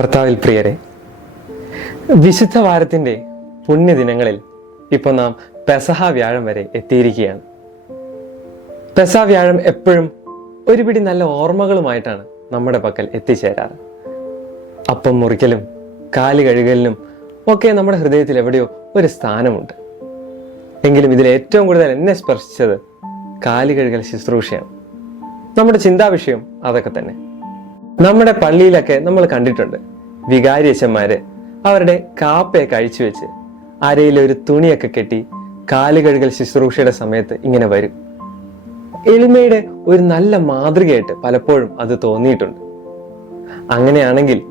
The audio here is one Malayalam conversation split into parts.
കർത്താവിൽ പ്രിയരെ വിശുദ്ധ വാരത്തിന്റെ പുണ്യദിനങ്ങളിൽ ഇപ്പോൾ നാം പെസഹ വ്യാഴം വരെ എത്തിയിരിക്കുകയാണ്. പെസഹ വ്യാഴം എപ്പോഴും ഒരുപിടി നല്ല ഓർമ്മകളുമായിട്ടാണ് നമ്മുടെ പക്കൽ എത്തിച്ചേരാറ്. അപ്പം മുറിക്കലും കാൽ കഴുകലിനും ഒക്കെ നമ്മുടെ ഹൃദയത്തിൽ എവിടെയോ ഒരു സ്ഥാനമുണ്ട്. എങ്കിലും ഇതിൽ ഏറ്റവും കൂടുതൽ എന്നെ സ്പർശിച്ചത് കാൽ കഴുകൽ ശുശ്രൂഷയാണ്. നമ്മുടെ ചിന്താവിഷയം അതൊക്കെ തന്നെ. നമ്മുടെ പള്ളിയിലൊക്കെ നമ്മൾ കണ്ടിട്ടുണ്ട്. വികാരിയച്ഛന്മാര് അവരുടെ കാപ്പയൊക്കെ അഴിച്ചു വെച്ച് അരയിൽ ഒരു തുണിയൊക്കെ കെട്ടി കാലുകഴുകൽ ശുശ്രൂഷയുടെ സമയത്ത് ഇങ്ങനെ വരും. എളിമയുടെ ഒരു നല്ല മാതൃകയായിട്ട് പലപ്പോഴും അത് തോന്നിയിട്ടുണ്ട്. അങ്ങനെയാണെങ്കിൽ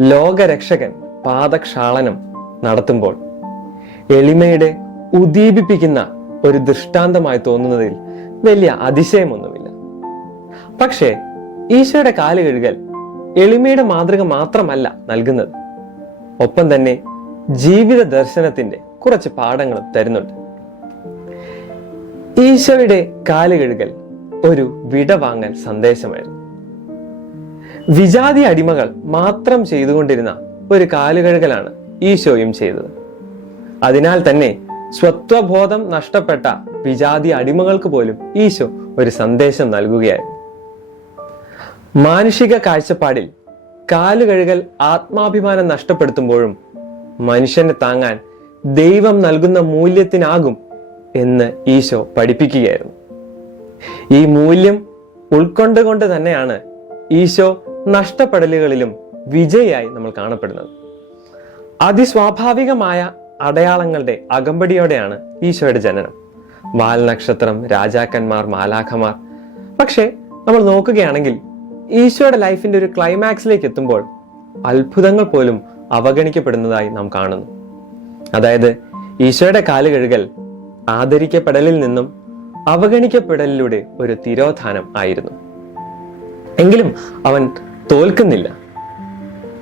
ലോകരക്ഷകൻ പാദക്ഷാളനം നടത്തുമ്പോൾ എളിമയുടെ ഉദീപിപ്പിക്കുന്ന ഒരു ദൃഷ്ടാന്തമായി തോന്നുന്നതിൽ വലിയ അതിശയമൊന്നുമില്ല. പക്ഷേ ഈശോയുടെ കാൽ കഴുകൽ എളിമയുടെ മാതൃക മാത്രമല്ല നൽകുന്നത്. ഒപ്പം തന്നെ ജീവിത ദർശനത്തിന്റെ കുറച്ച് പാഠങ്ങളും തരുന്നുണ്ട്. ഈശോയുടെ കാലുകഴുകൽ ഒരു വിടവാങ്ങൽ സന്ദേശമായിരുന്നു. വിജാതി അടിമകൾ മാത്രം ചെയ്തുകൊണ്ടിരുന്ന ഒരു കാലുകഴുകലാണ് ഈശോയും ചെയ്തത്. അതിനാൽ തന്നെ സ്വത്വബോധം നഷ്ടപ്പെട്ട വിജാതി അടിമകൾക്ക് പോലും ഈശോ ഒരു സന്ദേശം നൽകുകയായിരുന്നു. മാനുഷിക കാഴ്ചപ്പാടിൽ കാലുകഴുകൽ ആത്മാഭിമാനം നഷ്ടപ്പെടുത്തുമ്പോഴും മനുഷ്യനെ താങ്ങാൻ ദൈവം നൽകുന്ന മൂല്യത്തിനാകും എന്ന് ഈശോ പഠിപ്പിക്കുകയായിരുന്നു. ഈ മൂല്യം ഉൾക്കൊണ്ടുകൊണ്ട് തന്നെയാണ് ഈശോ നഷ്ടപ്പെടലുകളിലും വിജയായി നമ്മൾ കാണപ്പെടുന്നത്. അതിസ്വാഭാവികമായ അടയാളങ്ങളുടെ അകമ്പടിയോടെയാണ് ഈശോയുടെ ജനനം. വാൽനക്ഷത്രം രാജാക്കന്മാർ മാലാഖമാർ. പക്ഷേ നമ്മൾ നോക്കുകയാണെങ്കിൽ ഈശോയുടെ ലൈഫിന്റെ ഒരു ക്ലൈമാക്സിലേക്ക് എത്തുമ്പോൾ അത്ഭുതങ്ങൾ പോലും അവഗണിക്കപ്പെടുന്നതായി നാം കാണുന്നു. അതായത് ഈശോയുടെ കാൽ കഴുകൽ ആദരിക്കപ്പെടലിൽ നിന്നും അവഗണിക്കപ്പെടലിലൂടെ ഒരു തിരോധാനം ആയിരുന്നു. എങ്കിലും അവൻ തോൽക്കുന്നില്ല.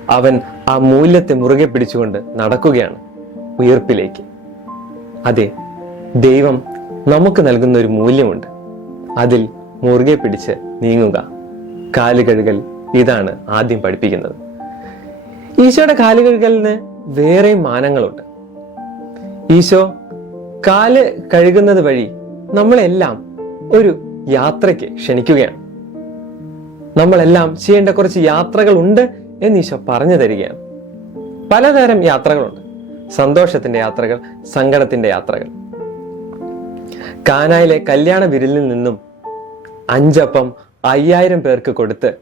അവൻ ആ മൂല്യത്തെ മുറുകെ പിടിച്ചുകൊണ്ട് നടക്കുകയാണ് ഉയർപ്പിലേക്ക്. അതെ ദൈവം നമുക്ക് നൽകുന്ന ഒരു മൂല്യമുണ്ട്. അതിൽ മുറുകെ പിടിച്ച് നീങ്ങുക. കാൽ കഴുകൽ ഇതാണ് ആദ്യം പഠിപ്പിക്കുന്നത്. ഈശോയുടെ കാൽ കഴുകലിന് വേറെയും മാനങ്ങളുണ്ട്. ഈശോ കാൽ കഴുകുന്നത് വഴി നമ്മളെല്ലാം ഒരു യാത്രയ്ക്ക് ക്ഷണിക്കുകയാണ്. നമ്മളെല്ലാം ചെയ്യേണ്ട കുറച്ച് യാത്രകളുണ്ട് എന്ന് ഈശോ പറഞ്ഞു തരികയാണ്. പലതരം യാത്രകളുണ്ട്. സന്തോഷത്തിന്റെ യാത്രകൾ സങ്കടത്തിന്റെ യാത്രകൾ. കാനായിലെ കല്യാണ വിരലിൽ നിന്നും അഞ്ചപ്പം അയ്യായിരം പേർക്ക് കൊടുത്ത്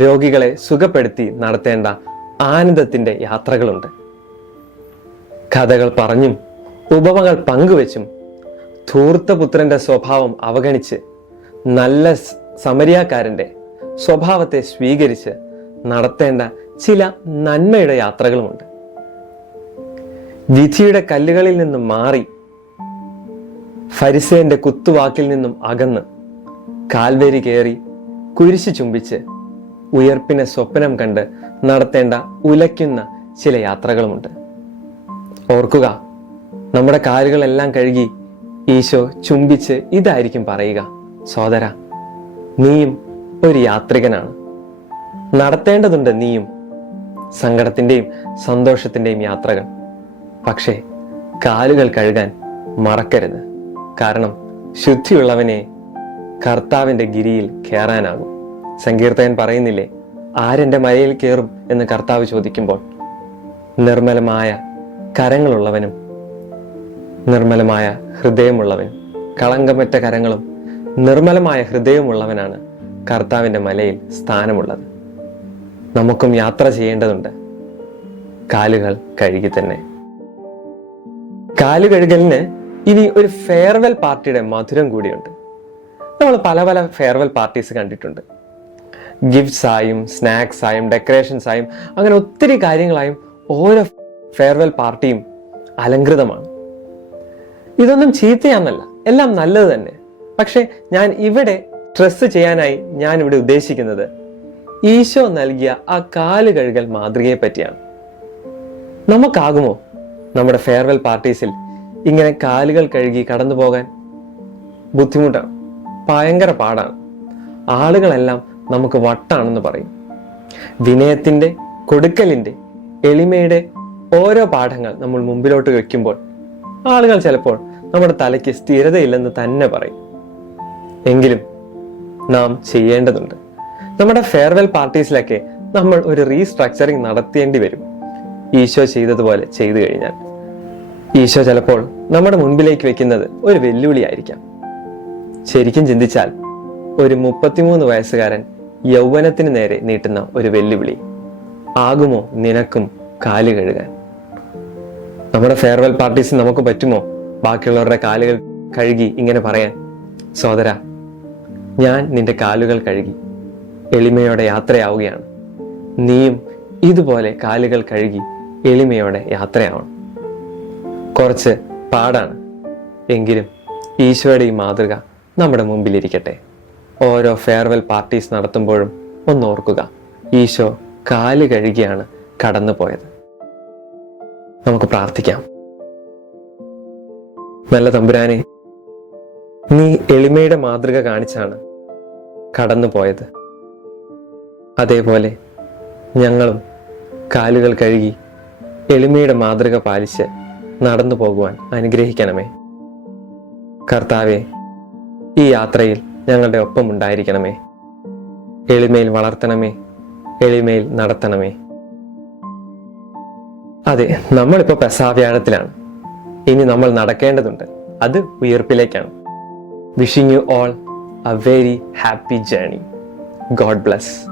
രോഗികളെ സുഖപ്പെടുത്തി നടത്തേണ്ട ആനന്ദത്തിന്റെ യാത്രകളുണ്ട്. കഥകൾ പറഞ്ഞും ഉപമകൾ പങ്കുവെച്ചും ധൂർത്തപുത്രന്റെ സ്വഭാവം അവഗണിച്ച് നല്ല സമരിയാക്കാരന്റെ സ്വഭാവത്തെ സ്വീകരിച്ച് നടത്തേണ്ട ചില നന്മയുടെ യാത്രകളുമുണ്ട്. വിധിയുടെ കല്ലുകളിൽ നിന്നും മാറി ഫരിസേന്റെ കുത്തുവാക്കിൽ നിന്നും അകന്ന് കാൽവേരി കയറി കുരിശ് ചുംബിച്ച് ഉയർപ്പിനെ സ്വപ്നം കണ്ട് നടത്തേണ്ട ഉലയ്ക്കുന്ന ചില യാത്രകളുമുണ്ട്. ഓർക്കുക നമ്മുടെ കാലുകളെല്ലാം കഴുകി ഈശോ ചുംബിച്ച് ഇതായിരിക്കും പറയുക സോദര നീയും ഒരു യാത്രികനാണ്. നടത്തേണ്ടതുണ്ട് നീയും സങ്കടത്തിന്റെയും സന്തോഷത്തിന്റെയും യാത്രകൾ. പക്ഷേ കാലുകൾ കഴുകാൻ മറക്കരുത്. കാരണം ശുദ്ധിയുള്ളവനെ കർത്താവിന്റെ ഗിരിയിൽ കയറാനാകും. സങ്കീർത്തകൻ പറയുന്നില്ലേ ആരെന്റെ മലയിൽ കയറും? എന്ന് കർത്താവ് ചോദിക്കുമ്പോൾ നിർമ്മലമായ കരങ്ങളുള്ളവനും നിർമ്മലമായ ഹൃദയമുള്ളവനും കളങ്കമറ്റ കരങ്ങളും നിർമ്മലമായ ഹൃദയമുള്ളവനാണ് കർത്താവിന്റെ മലയിൽ സ്ഥാനമുള്ളത്. നമുക്കും യാത്ര ചെയ്യേണ്ടതുണ്ട്. കാലുകൾ കഴുകി തന്നെ. കാലുകഴുകലിന് ഇനി ഒരു ഫെയർവെൽ പാർട്ടിയുടെ മധുരം കൂടിയുണ്ട്. നമ്മൾ പല പല ഫെയർവെൽ പാർട്ടീസ് കണ്ടിട്ടുണ്ട്. ഗിഫ്റ്റ്സ് ആയും സ്നാക്സ് ആയും ഡെക്കറേഷൻസ് ആയും അങ്ങനെ ഒത്തിരി കാര്യങ്ങളായും ഓരോ ഫെയർവെൽ പാർട്ടിയും അലങ്കൃതമാണ് ഇതൊന്നും ചീത്തയാന്നല്ല എല്ലാം നല്ലത് തന്നെ. പക്ഷേ ഞാൻ ഇവിടെ സ്ട്രെസ് ചെയ്യാനായി ഞാൻ ഇവിടെ ഉദ്ദേശിക്കുന്നത് ഈശോ നൽകിയ ആ കാൽ കഴുകൽ മാതൃകയെ പറ്റിയാണ്. നമുക്കാകുമോ നമ്മുടെ ഫെയർവെൽ പാർട്ടീസിൽ ഇങ്ങനെ കാലുകൾ കഴുകി കടന്നു പോകാൻ ബുദ്ധിമുട്ടാണ്? ഭയങ്കര പാടാണ്. ആളുകളെല്ലാം നമുക്ക് വട്ടാണെന്ന് പറയും. വിനയത്തിന്റെ കൊടുക്കലിന്റെ എളിമയുടെ ഓരോ പാഠങ്ങൾ നമ്മൾ മുമ്പിലോട്ട് വയ്ക്കുമ്പോൾ ആളുകൾ ചിലപ്പോൾ നമ്മുടെ തലയ്ക്ക് സ്ഥിരതയില്ലെന്ന് തന്നെ പറയും. എങ്കിലും നാം ചെയ്യേണ്ടതുണ്ട്. നമ്മുടെ ഫെയർവെൽ പാർട്ടീസിലൊക്കെ നമ്മൾ ഒരു റീസ്ട്രക്ചറിങ് നടത്തേണ്ടി വരും. ഈശോ ചെയ്തതുപോലെ ചെയ്തു കഴിഞ്ഞാൽ. ഈശോ ചിലപ്പോൾ നമ്മുടെ മുൻപിലേക്ക് വെക്കുന്നത് ഒരു വെല്ലുവിളിയായിരിക്കാം. ശരിക്കും ചിന്തിച്ചാൽ ഒരു മുപ്പത്തിമൂന്ന് വയസ്സുകാരൻ യൗവനത്തിന് നേരെ നീട്ടുന്ന ഒരു വെല്ലുവിളി. ആകുമോ നിനക്കും കാൽ കഴുകാൻ? നമ്മുടെ ഫെയർവെൽ പാർട്ടീസ് നമുക്ക് പറ്റുമോ? ബാക്കിയുള്ളവരുടെ കാലുകൾ കഴുകി ഇങ്ങനെ പറയാൻ. സോദര ഞാൻ നിന്റെ കാലുകൾ കഴുകി. എളിമയോടെ യാത്രയാവുകയാണ്. നീയും ഇതുപോലെ കാലുകൾ കഴുകി എളിമയോടെ യാത്രയാവണം. കുറച്ച് പാടാണ്. എങ്കിലും ഈശോയുടെ ഈ മാതൃക നമ്മുടെ മുമ്പിലിരിക്കട്ടെ. ഓരോ ഫെയർവെൽ പാർട്ടീസ് നടത്തുമ്പോഴും ഒന്ന് ഓർക്കുക. ഈശോ കാൽ കഴുകിയാണ് കടന്നു പോയത് നമുക്ക് പ്രാർത്ഥിക്കാം. നല്ല തമ്പുരാനെ നീ എളിമയുടെ മാതൃക കാണിച്ചാണ് കടന്നു പോയത് അതേപോലെ ഞങ്ങളും കാലുകൾ കഴുകി എളിമയുടെ മാതൃക പാലിച്ച് നടന്നു പോകുവാൻ അനുഗ്രഹിക്കണമേ. കർത്താവെ ഈ യാത്രയിൽ ഞങ്ങളുടെ ഒപ്പം ഉണ്ടായിരിക്കണമേ. എളിമയിൽ വളർത്തണമേ. എളിമയിൽ നടത്തണമേ. അതെ നമ്മളിപ്പോൾ പെസാവ്യാഴത്തിലാണ് ഇനി നമ്മൾ നടക്കേണ്ടതുണ്ട്. അത് ഉയർപ്പിലേക്കാണ്. Wishing you all a very happy journey God bless